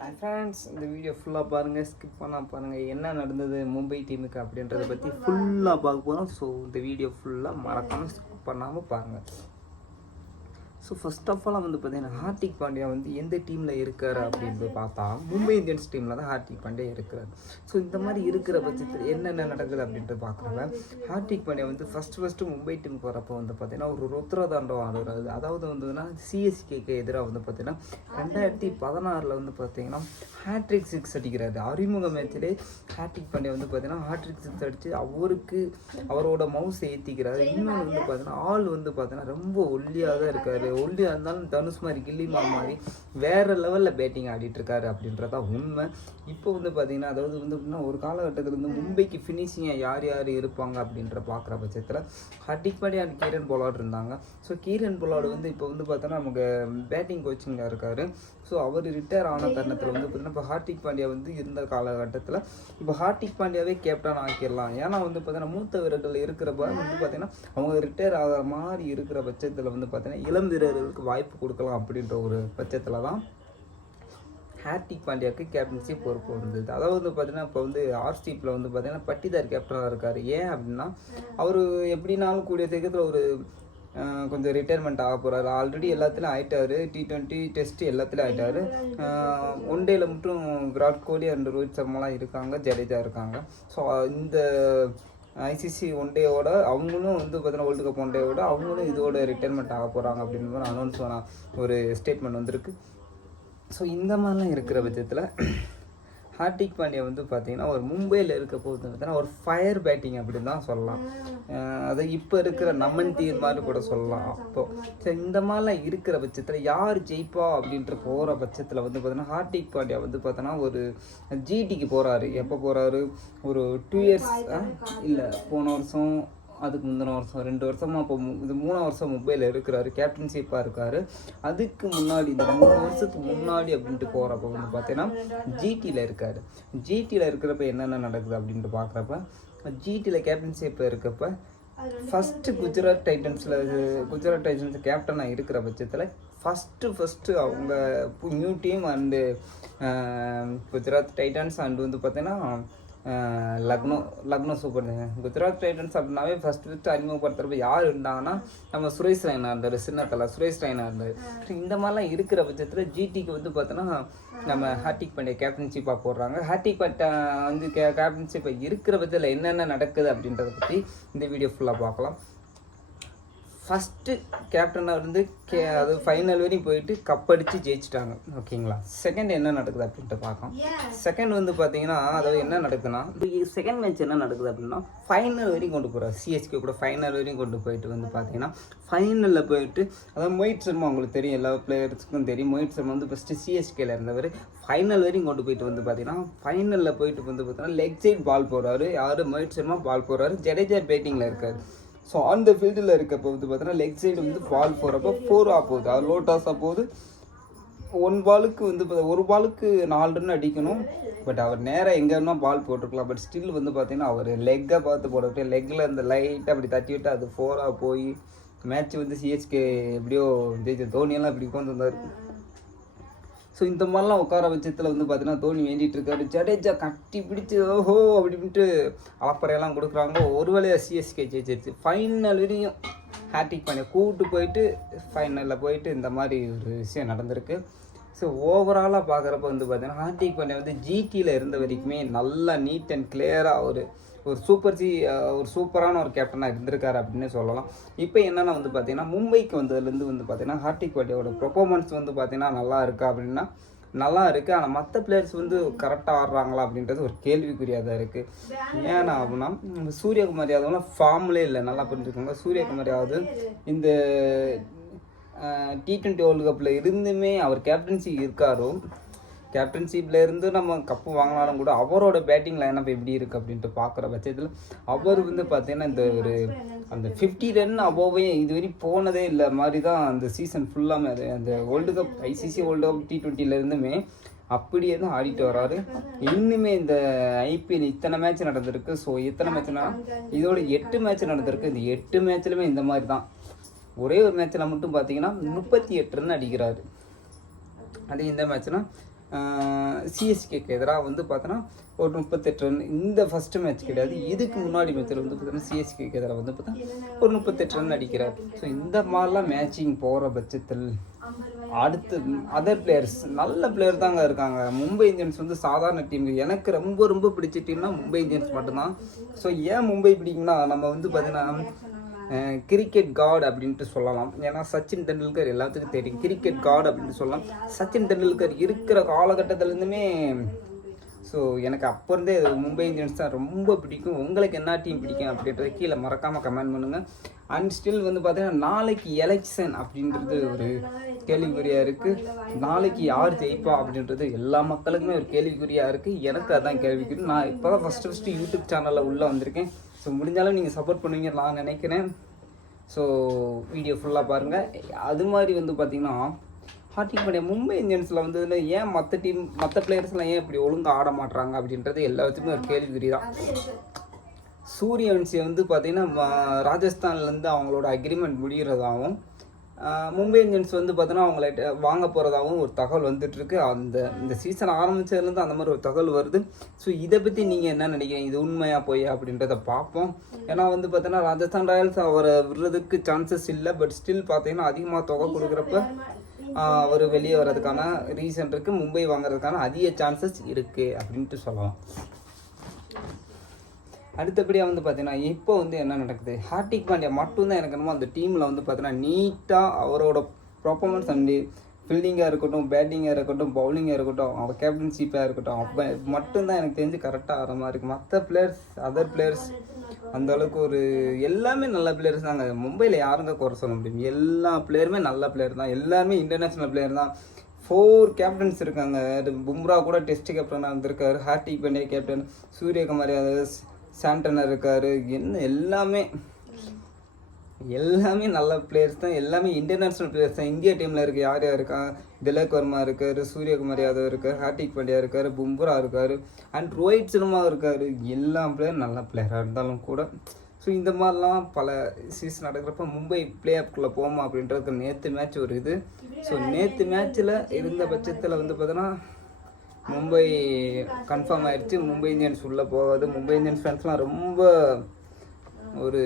Friends, இந்த video ஃபுல்லாக பாருங்கள், ஸ்கிப் பண்ணால் பாருங்கள். என்ன நடந்தது மும்பை டீமுக்கு அப்படின்றத பற்றி ஃபுல்லாக பார்க்க போகிறோம். ஸோ இந்த வீடியோ ஃபுல்லாக மறக்காமல் ஸ்கிப் பண்ணாமல் பாருங்கள். ஸோ ஃபர்ஸ்ட் ஆஃப் ஆல் பார்த்தீங்கன்னா ஹார்திக் பாண்டியா எந்த டீமில் இருக்கார் அப்படின்னு பார்த்தா மும்பை இந்தியன்ஸ் டீமில் தான் ஹார்திக் பாண்டியா இருக்கிறார். ஸோ இந்த மாதிரி இருக்கிற பட்சத்தில் என்னென்ன நடக்குது அப்படின்ட்டு பார்க்குறப்ப ஹார்திக் பாண்டியா ஃபஸ்ட்டு மும்பை டீமுக்கு வரப்போ பார்த்தீங்கன்னா ஒரு ருத்ரதாண்டம் ஆடுறாரு. அதாவது சிஎஸ்கேக்கு எதிராக பார்த்தீங்கன்னா 2016 பார்த்தீங்கன்னா ஹேட்ரிக் 6 அடிக்கிறாரு. அறிமுக மேட்சிலே ஹார்திக் பாண்டியா பார்த்தீங்கன்னா ஹேட்ரிக் 6 அடித்து அவரோட மவுஸ் ஏற்றிக்கிறாரு. இன்னொன்று பார்த்தீங்கன்னா ஆள் பார்த்தீங்கன்னா ரொம்ப ஒல்லியாக தான் இருக்காரு. ஒல்லியாக இருந்தாலும் தனுஷ் மாதிரி கில்லிமா மாதிரி வேறு லெவலில் பேட்டிங் ஆடிட்டுருக்காரு அப்படின்றதான் உண்மை. இப்போ பார்த்தீங்கன்னா அதாவது ஒரு காலகட்டத்தில் மும்பைக்கு ஃபினிஷிங்காக யார் யார் இருப்பாங்க அப்படின்ற பார்க்குற பட்சத்தில் ஹார்திக் பாண்டியா அண்ட் கீரன் பொலாட் இருந்தாங்க. ஸோ கீரன் பொலாட் இப்போ பார்த்தோன்னா நமக்கு பேட்டிங் கோச்சிங்காக இருக்கார். ஸோ அவர் ரிட்டையர் ஆன தருணத்தில் பார்த்தீங்கன்னா இப்போ ஹார்திக் பாண்டியா இருந்த காலகட்டத்தில் இப்போ ஹார்திக் பாண்டியாவே கேப்டன் ஆக்கிடலாம். ஏன்னா பார்த்தீங்கன்னா மூத்த வீரர்கள் இருக்கிறப்ப பார்த்தீங்கன்னா அவங்க ரிட்டையர் ஆகிற மாதிரி இருக்கிற பட்சத்தில் பார்த்தீங்கன்னா இளம் வீரர்களுக்கு வாய்ப்பு கொடுக்கலாம் அப்படின்ற ஒரு பட்சத்தில் தான் ஹார்திக் பாண்டியாவுக்கு கேப்டன்சி பொறுப்பு வந்தது. அதாவது பார்த்தீங்கன்னா இப்போ ஆர்சிபியில் பார்த்தீங்கன்னா பட்டிதார் கேப்டனாக இருக்கார். ஏன் அப்படின்னா அவர் எப்படினாலும் கூடிய சீக்கிரத்தில் ஒரு கொஞ்சம் ரிட்டையர்மெண்ட் ஆக போகிறாரு. ஆல்ரெடி எல்லாத்துலேயும் ஆகிட்டார். T20 டெஸ்ட்டு எல்லாத்துலேயும் ஆகிட்டார். ஒன் டேயில் மட்டும் விராட் கோலி அண்ட் ரோஹித் சர்மாலாம் இருக்காங்க, ஜடேஜா இருக்காங்க. ஸோ இந்த ஐசிசி ஒன் டேவோட அவங்களும் பார்த்தீங்கன்னா வேர்ல்டு கப் ஒன் டேவோட அவங்களும் இதோட ரிட்டையர்மெண்ட் ஆக போகிறாங்க அப்படின்னு மாதிரி அனௌன்ஸ் பண்ண ஒரு ஸ்டேட்மெண்ட் வந்திருக்கு. ஸோ இந்த மாதிரிலாம் இருக்கிற பட்சத்தில் ஹார்திக் பாண்டியா பார்த்தீங்கன்னா ஒரு மும்பையில் இருக்க போது பார்த்தீங்கன்னா ஒரு ஃபயர் பேட்டிங் அப்படின்னு தான் சொல்லலாம். அது இப்போ இருக்கிற நமன் தீர் மாதிரி கூட சொல்லலாம். அப்போது சரி, இந்த மாதிரிலாம் இருக்கிற பட்சத்தில் யார் ஜெயிப்பா அப்படின்ற போகிற பட்சத்தில் பார்த்தீங்கன்னா ஹார்திக் பாண்டியா பார்த்தோன்னா ஒரு ஜிடிக்கு போகிறாரு. எப்போ போகிறாரு? ஒரு 2 இயர்ஸ் இல்லை, போன வருஷம், அதுக்கு முந்தின வருஷம், 2 வருஷமாக இப்போ இது 3ஆம் வருஷம் மும்பையில் இருக்கிறாரு. கேப்டன்ஷிப்பாக இருக்கார். அதுக்கு முன்னாடி இந்த 3 வருஷத்துக்கு முன்னாடி அப்படின்ட்டு போகிறப்ப பார்த்தீங்கன்னா ஜிடியில் இருக்கார். ஜிடியில் இருக்கிறப்ப என்னென்ன நடக்குது அப்படின்ட்டு பார்க்குறப்ப ஜிடியில் கேப்டன்ஷிப் இருக்கப்போ ஃபஸ்ட்டு குஜராத் டைட்டன்ஸ் கேப்டனாக இருக்கிற பட்சத்தில் ஃபஸ்ட்டு அவங்க new team and Gujarat Titans and பார்த்தீங்கன்னா லக்னோ சூப்பர் குஜராத் டைட்டன்ஸ் அப்படின்னாவே ஃபஸ்ட்டு அறிமுகப்படுத்துறப்ப யார் இருந்தாங்கன்னா நம்ம சுரேஷ் ரெய்னா இருந்தார். சின்னத்தலை சுரேஷ் ரெய்னா இருந்தார். இந்த மாதிரிலாம் இருக்கிற பட்சத்தில் ஜிடிக்கு பார்த்தோன்னா நம்ம ஹார்திக் பாண்டியா கேப்டன்ஷிப்பாக போடுறாங்க. ஹார்திக் பாண்டியா கேப்டன்ஷிப்பாக இருக்கிற பட்சத்தில் என்னென்ன நடக்குது அப்படின்றத பற்றி இந்த வீடியோ ஃபுல்லாக பார்க்கலாம். ஃபஸ்ட்டு கேப்டனாக அது ஃபைனல் வரையும் போயிட்டு கப்படிச்சு ஜெயிச்சிட்டாங்க. ஓகேங்களா? செகண்ட் என்ன நடக்குது அப்படின்ட்டு பார்க்கலாம். செகண்ட் பார்த்தீங்கன்னா அதாவது என்ன நடக்குதுன்னா செகண்ட் மேட்ச் என்ன நடக்குது அப்படின்னா ஃபைனல் வரையும் கொண்டு போகிறார். சிஎஸ்கே கூட ஃபைனல் வரையும் கொண்டு போயிட்டு பார்த்தீங்கன்னா ஃபைனலில் போயிட்டு அதாவது மோஹித் சர்மா உங்களுக்கு தெரியும், எல்லா பிளேயர்ஸுக்கும் தெரியும். மோஹித் சர்மா ஃபஸ்ட்டு சிஎஸ்கேல இருந்தவர் ஃபைனல் வரையும் கொண்டு போயிட்டு பார்த்தீங்கன்னா ஃபைனலில் போயிட்டு பார்த்தீங்கன்னா லெக் சைட் பால் போடுறாரு. யார்? மோஹித் சர்மா பால் போடுறாரு. ஜடேஜா பேட்டிங்கில் இருக்கார். ஸோ அந்த ஃபீல்டில் இருக்கப்போ பார்த்தீங்கன்னா லெக் சைடு பால் போகிறப்போ 4 போகுது. அது லோ டாஸாக போகுது. 1 பாலுக்கு ஒரு பாலுக்கு 4 ரன் அடிக்கணும். பட் அவர் நேராக எங்கே வேணால் பால் போட்டிருக்கலாம். பட் ஸ்டில் பார்த்தீங்கன்னா அவர் லெக்கை பார்த்து போடவிட்டு லெக்கில் இந்த லைட்டாக அப்படி தட்டி விட்டு அது 4 போய் மேட்ச் சிஎஸ்கே எப்படியோ ஜெயிச்ச தோனியெல்லாம் இப்படி உட்காந்து வந்தார். ஸோ இந்த மாதிரிலாம் உட்கார பட்சத்தில் பார்த்தீங்கன்னா தோனி வேண்டிகிட்டு இருக்காரு. ஜடேஜா கட்டி பிடிச்சி ஓஹோ அப்படின்ட்டு அலப்பறையெல்லாம் கொடுக்குறாங்க. ஒரு வேளையாக சிஎஸ்கே ஜெயிச்சிருச்சு. ஃபைனல் வரையும் ஹார்திக் பாண்டியா கூப்பிட்டு போயிட்டு ஃபைனலில் போயிட்டு இந்த மாதிரி ஒரு விஷயம் நடந்திருக்கு. ஸோ ஓவராலாக பார்க்குறப்ப பார்த்தீங்கன்னா ஹார்திக் பாண்டியா ஜிடியில் இருந்த வரைக்குமே நல்லா நீட் அண்ட் கிளியராக ஒரு சூப்பரான ஒரு கேப்டனாக இருந்திருக்காரு அப்படின்னு சொல்லலாம். இப்போ என்னென்னா பார்த்தீங்கன்னா மும்பைக்கு வந்ததுலேருந்து பார்த்தீங்கன்னா ஹார்திக் பாண்டியாவோட பெர்ஃபார்மன்ஸ் பார்த்தீங்கன்னா நல்லா இருக்கா அப்படின்னா நல்லா இருக்குது. ஆனால் மற்ற பிளேயர்ஸ் கரெக்டாக ஆடுறாங்களா அப்படின்றது ஒரு கேள்விக்குறியாக தான் இருக்குது. ஏன்னா அப்படின்னா சூரியகுமார் யாதவ்லாம் ஃபார்ம்லே இல்லை. நல்லா புரிஞ்சுக்கோங்க. சூரியகுமார் யாதவ் இந்த T20 வேர்ல்டு கப்பில் இருந்துமே அவர் கேப்டன்சி இருக்காரோ, கேப்டன்ஷிப்பில் இருந்து நம்ம கப்பு வாங்கினாலும் கூட அவரோட பேட்டிங் லைனப் எப்படி இருக்குது அப்படின்ட்டு பார்க்குற பட்சத்தில் அவர் பார்த்தீங்கன்னா இந்த ஒரு அந்த 50 ரன் அபோவே இதுவரை போனதே இல்லை மாதிரி தான் அந்த சீசன் ஃபுல்லாமே. அது அந்த world cup ICC world cup T20 அப்படியே தான் ஆடிட்டு வராரு. இன்னுமே இந்த ஐபிஎல் இத்தனை மேட்ச் நடந்திருக்கு. ஸோ எத்தனை மேட்ச்னா இதோட 8 மேட்ச் நடந்திருக்கு. இந்த 8 மேட்ச்லையுமே இந்த மாதிரி தான். ஒரே ஒரு மேட்ச்சில் மட்டும் பார்த்தீங்கன்னா 38 ரன் அடிக்கிறாரு. அது இந்த மேட்ச்னா சிஎஸ்கேக்கு எதிராக வந்து பார்த்தோன்னா ஒரு 38 ரன். இந்த ஃபஸ்ட்டு மேட்ச் கிடையாது, இதுக்கு முன்னாடி மேட்ச்சில் வந்து பார்த்தோன்னா சிஎஸ்கேக்கு எதிராக வந்து பார்த்தா ஒரு 38 ரன் அடிக்கிறார். ஸோ இந்த மாதிரிலாம் மேட்சிங் போகிற பட்சத்தில் அடுத்து அதர் பிளேயர்ஸ் நல்ல பிளேயர் தாங்க இருக்காங்க. மும்பை இந்தியன்ஸ் வந்து சாதாரண டீம். எனக்கு ரொம்ப ரொம்ப பிடிச்ச டீம்னா மும்பை இந்தியன்ஸ் மட்டும்தான். ஸோ ஏன் மும்பை பிடிக்கும்னா நம்ம வந்து பார்த்தீங்கன்னா கிரிக்கெட் காட் அப்படின்ட்டு சொல்லலாம். ஏன்னா சச்சின் டெண்டுல்கர் எல்லாத்துக்கும் தெரியும், கிரிக்கெட் காட் அப்படின்ட்டு சொல்லலாம். சச்சின் டெண்டுல்கர் இருக்கிற காலகட்டத்திலேருந்துமே ஸோ எனக்கு அப்போ இருந்தே மும்பை இந்தியன்ஸ் தான் ரொம்ப பிடிக்கும். உங்களுக்கு என்ன டீம் பிடிக்கும் அப்படின்றத கீழே மறக்காமல் கமெண்ட் பண்ணுங்கள். அண்ட் ஸ்டில் வந்து பார்த்தீங்கன்னா நாளைக்கு எலெக்ஷன் அப்படின்றது ஒரு கேள்விக்குறியாக இருக்குது. நாளைக்கு யார் ஜெயிப்பா அப்படின்றது எல்லா மக்களுக்குமே ஒரு கேள்விக்குறியாக இருக்குது. எனக்கு அதுதான் கேள்விக்குறி. நான் இப்போ தான் ஃபஸ்ட்டு யூடியூப் சேனலில் உள்ளே வந்திருக்கேன். ஸோ முடிஞ்சாலும் நீங்கள் சப்போர்ட் பண்ணுவீங்க நான் நினைக்கிறேன். ஸோ வீடியோ ஃபுல்லாக பாருங்கள். அது மாதிரி வந்து பார்த்திங்கன்னா ஹார்திக் பாண்டியா மும்பை இந்தியன்ஸில் வந்து ஏன் மற்ற பிளேயர்ஸ்லாம் ஏன் இப்படி ஒழுங்காக ஆட மாட்டுறாங்க அப்படின்றது எல்லாத்துக்குமே ஒரு கேள்விக்குறி தான். சூரியவன்சி வந்து பார்த்திங்கன்னா ராஜஸ்தான்லேருந்து அவங்களோட அக்ரிமெண்ட் முடிகிறதாகவும் மும்பை இந்தியன்ஸ் வந்து பார்த்தோன்னா அவங்கள வாங்க போகிறதாகவும் ஒரு தகவல் வந்துட்டுருக்கு. இந்த சீசன் ஆரம்பித்ததுலேருந்து அந்த மாதிரி ஒரு தகவல் வருது. ஸோ இதை பற்றி நீங்கள் என்ன நினைக்கிறீங்க, இது உண்மையாக போய் அப்படின்றத பார்ப்போம். ஏன்னா வந்து பார்த்தோன்னா ராஜஸ்தான் ராயல்ஸ் அவரை விடுறதுக்கு சான்சஸ் இல்லை. பட் ஸ்டில் பார்த்தீங்கன்னா அதிகமாக தொகை கொடுக்குறப்ப அவர் வெளியே வர்றதுக்கான ரீசன் இருக்குது. மும்பை வாங்குறதுக்கான அதிக சான்சஸ் இருக்குது அப்படின்ட்டு சொல்லலாம். அடுத்தபடியாக வந்து பார்த்தீங்கன்னா இப்போ வந்து என்ன நடக்குது, ஹார்திக் பாண்டியா மட்டும்தான் எனக்கு என்னமோ அந்த டீமில் வந்து பார்த்தீங்கன்னா நீட்டாக அவரோட பர்ஃபார்மன்ஸ் அண்டு ஃபீல்டிங்காக இருக்கட்டும், பேட்டிங்காக இருக்கட்டும், பவுலிங்காக இருக்கட்டும், அவன் கேப்டன்ஷிப்பாக இருக்கட்டும், அப்போ மட்டும்தான் எனக்கு தெரிஞ்சு கரெக்டாக ஆகிற மாதிரி இருக்குது. மற்ற பிளேயர்ஸ் அதர் பிளேயர்ஸ் அந்தளவுக்கு ஒரு எல்லாமே நல்ல பிளேயர்ஸ் தாங்க. மும்பையில் யாருங்க குறை சொல்ல முடியும், எல்லா பிளேயருமே நல்ல பிளேயர் தான், எல்லாருமே இன்டர்நேஷ்னல் பிளேயர் தான். 4 கேப்டன்ஸ் இருக்காங்க. பும்ரா கூட டெஸ்ட் கேப்டனாக இருந்திருக்காரு, ஹார்திக் பாண்டியா கேப்டன், சூரியகுமார் யாதவ், சாண்டனர் இருக்கார். எல்லாமே நல்ல பிளேயர்ஸ் தான், எல்லாமே இன்டர்நேஷ்னல் பிளேயர்ஸ் தான். இந்தியா டீமில் இருக்க யார் இருக்கா, திலக் வர்மா இருக்கார், சூரியகுமார் யாதவ் இருக்கார், ஹார்திக் பாண்டியா இருக்கார், பும்ரா இருக்கார், அண்ட் ரோஹித் சர்மா இருக்கார். எல்லா பிளேயரும் நல்ல பிளேயராக இருந்தாலும் கூட ஸோ இந்த மாதிரிலாம் பல சீசன் நடக்கிறப்ப மும்பை பிளே ஆஃப்குள்ளே போமா அப்படின்றதுக்கு நேற்று மேட்ச் ஒரு இது. ஸோ நேற்று மேட்ச்சில் இருந்த பட்சத்தில் வந்து பார்த்தோன்னா மும்பை கன்ஃபார்ம் ஆயிடுச்சு, மும்பை இந்தியன்ஸ் உள்ளே போகாது. மும்பை இந்தியன்ஸ் ஃபேன்ஸ்லாம் ரொம்ப ஒரு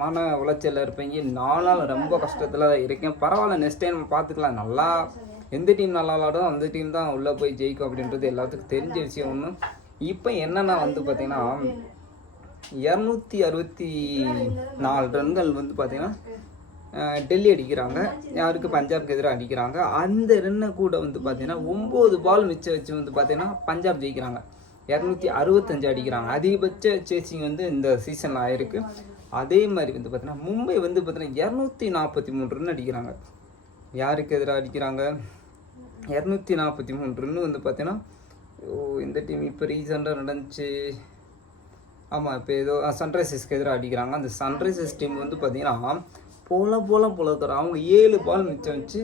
மன உளைச்சலில் இருப்பீங்க. 4 நாள் ரொம்ப கஷ்டத்தில் இருக்கேன். பரவாயில்ல, நெக்ஸ்ட் டைம் பார்த்துக்கலாம். நல்லா எந்த டீம் நல்லா விளாடும் அந்த டீம் தான் உள்ளே போய் ஜெயிக்கும் அப்படின்றது எல்லாத்துக்கும் தெரிஞ்ச விஷயம். ஒன்று இப்போ என்னென்னா வந்து பார்த்திங்கன்னா 264 ரன்கள் வந்து பார்த்திங்கன்னா டெல்லி அடிக்கிறாங்க. யாருக்கு பஞ்சாப்க்கு எதிராக அடிக்கிறாங்க. அந்த ரன்னை கூட வந்து பார்த்தீங்கன்னா 9 பால் மிச்சம் வச்சு வந்து பார்த்தீங்கன்னா பஞ்சாப் ஜெயிக்கிறாங்க. 265 அடிக்கிறாங்க. அதிகபட்ச சேசிங் வந்து இந்த சீசனில் ஆயிருக்கு. அதே மாதிரி வந்து பார்த்தீங்கன்னா மும்பை வந்து பார்த்தீங்கன்னா 243 ரன் அடிக்கிறாங்க. யாருக்கு எதிராக அடிக்கிறாங்க 243 ரன் வந்து பார்த்தீங்கன்னா இந்த டீம் இப்போ ரீசெண்டாக நடந்துச்சு. ஆமாம், இப்போ ஏதோ சன்ரைசர்ஸ்க்கு எதிராக அடிக்கிறாங்க. அந்த சன்ரைசர்ஸ் டீம் வந்து பார்த்தீங்கன்னா போல அவங்க 7 பால் மிச்சம் வச்சு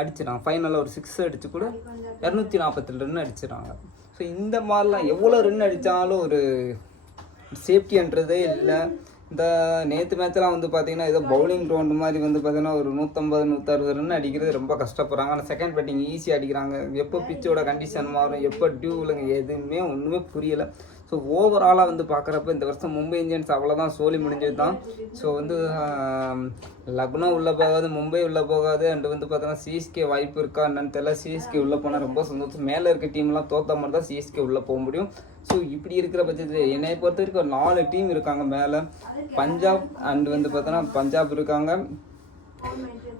அடிச்சிடறாங்க. ஃபைனலில் ஒரு 6 அடித்து கூட 247 ரன் அடிச்சிடறாங்க. ஸோ இந்த மாதிரிலாம் எவ்வளோ ரன் அடித்தாலும் ஒரு சேஃப்டின்றதே இல்லை. இந்த நேற்று மேட்ச்லாம் வந்து பார்த்தீங்கன்னா ஏதோ பவுலிங் கிரவுண்டு மாதிரி வந்து பார்த்தீங்கன்னா ஒரு 150-160 ரன் அடிக்கிறது ரொம்ப கஷ்டப்படுறாங்க. ஆனால் செகண்ட் பேட்டிங் ஈஸியாக அடிக்கிறாங்க. எப்போ பிச்சோட கண்டிஷன் மாறும், எப்போ டியூலுங்க எதுவுமே ஒன்றுமே புரியலை. ஸோ ஓவராலாக வந்து பார்க்குறப்ப இந்த வருஷம் மும்பை இந்தியன்ஸ் அவ்வளோதான், சோலி முடிஞ்சது தான். ஸோ வந்து லக்னோ உள்ளே போகாது, மும்பை உள்ளே போகாது. அண்டு வந்து பார்த்தோன்னா சிஎஸ்கே வாய்ப்பு இருக்கா என்னன்னு தெரியல. சிஎஸ்கே உள்ளே போனால் ரொம்ப சந்தோஷம். மேலே இருக்க டீம்லாம் தோற்ற மாதிரி தான் சிஎஸ்கே உள்ளே போக முடியும். ஸோ இப்படி இருக்கிற பட்சத்தில் என்னை பொறுத்த வரைக்கும் ஒரு 4 டீம் இருக்காங்க மேலே. பஞ்சாப் அண்டு வந்து பார்த்தோன்னா பஞ்சாப் இருக்காங்க,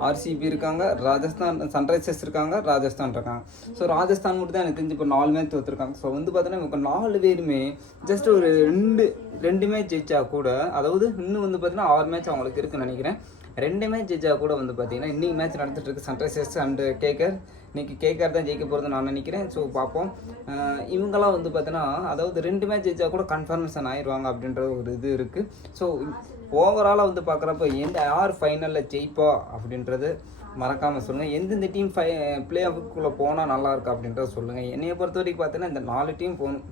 ஆர்சிபி இருக்காங்க, ராஜஸ்தான் சன்ரைசர்ஸ் இருக்காங்க, ராஜஸ்தான் இருக்காங்க. ஸோ ராஜஸ்தான் மட்டும் தான் எனக்கு தெரிஞ்சு இப்போ 4 மேட்ச் தோற்றுருக்காங்க. ஸோ வந்து பார்த்தோன்னா இப்போ 4 பேருமே ஜஸ்ட் ஒரு 2 மேட்ச் ஜெயிச்சா கூட, அதாவது இன்னும் வந்து பார்த்தீங்கன்னா 6 மேட்ச் அவங்களுக்கு இருக்குன்னு நினைக்கிறேன். 2 மேட்ச் ஜெயிச்சா கூட வந்து பார்த்தீங்கன்னா இன்றைக்கி மேட்ச் நடந்துட்டு இருக்கு சன்ரைசர்ஸ் அண்டு கேகேஆர். இன்றைக்கி கேகேஆர் தான் ஜெயிக்க போகிறது நான் நினைக்கிறேன். ஸோ பார்ப்போம். இவங்கெல்லாம் வந்து பார்த்தீங்கன்னா அதாவது 2 மேட்ச் ஜெயிச்சா கூட கன்ஃபர்மேஷன் ஆயிடுவாங்க அப்படின்ற ஒரு இது இருக்குது. ஸோ ஓவராலாக வந்து பார்க்குறப்ப யார் ஃபைனலில் ஜெயிப்பா அப்படின்றது மறக்காமல் சொல்லுங்கள். எந்தெந்த டீம் பிளே ஆஃபுக்குள்ளே போனால் நல்லாயிருக்கும் அப்படின்றத சொல்லுங்கள். என்னையை பொறுத்த வரைக்கும் பார்த்தீங்கன்னா இந்த 4 டீம் போகணும்.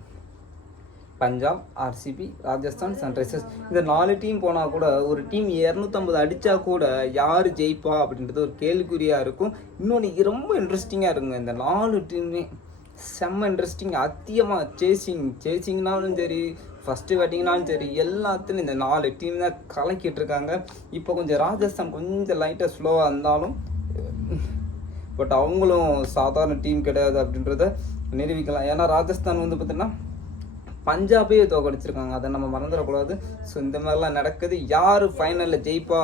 Punjab, RCB, Rajasthan, Sunrisers. இந்த 4 டீம் போனால் கூட ஒரு டீம் 250 அடித்தா கூட யார் ஜெயிப்பா அப்படின்றது ஒரு கேள்விக்குறியாக இருக்கும். இன்னொன்று ரொம்ப இன்ட்ரெஸ்டிங்காக இருக்குங்க. இந்த 4 டீமே செம்ம இன்ட்ரெஸ்டிங், அதிகமாக சேசிங்னாலும் சரி, ஃபஸ்ட்டு பேட்டிங்னாலும் சரி, எல்லாத்துலையும் இந்த 4 டீம் தான் கலக்கிட்டு இருக்காங்க. இப்போ கொஞ்சம் ராஜஸ்தான் கொஞ்சம் லைட்டாக ஸ்லோவாக இருந்தாலும் பட் அவங்களும் சாதாரண டீம் கிடையாது அப்படின்றத நிரூபிக்கலாம். ஏன்னா ராஜஸ்தான் வந்து பார்த்திங்கன்னா பஞ்சாபே தோக்கடிச்சிருக்காங்க, அதை நம்ம மறந்துடக்கூடாது. ஸோ இந்த மாதிரிலாம் நடக்குது. யார் ஃபைனலில் ஜெயிப்பா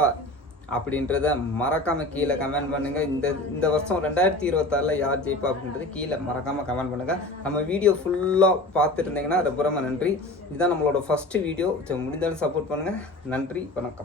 அப்படின்றத மறக்காமல் கீழே கமெண்ட் பண்ணுங்கள். இந்த வருஷம் 2026 யார் ஜெயிப்பா அப்படின்றது கீழே மறக்காமல் கமெண்ட் பண்ணுங்கள். நம்ம வீடியோ ஃபுல்லாக பார்த்துட்டு இருந்தீங்கன்னா ரொம்ப ரொம்ப நன்றி. இதுதான் நம்மளோட ஃபஸ்ட்டு வீடியோ. ஸோ முடிந்தாலும் சப்போர்ட் பண்ணுங்கள். நன்றி, வணக்கம்.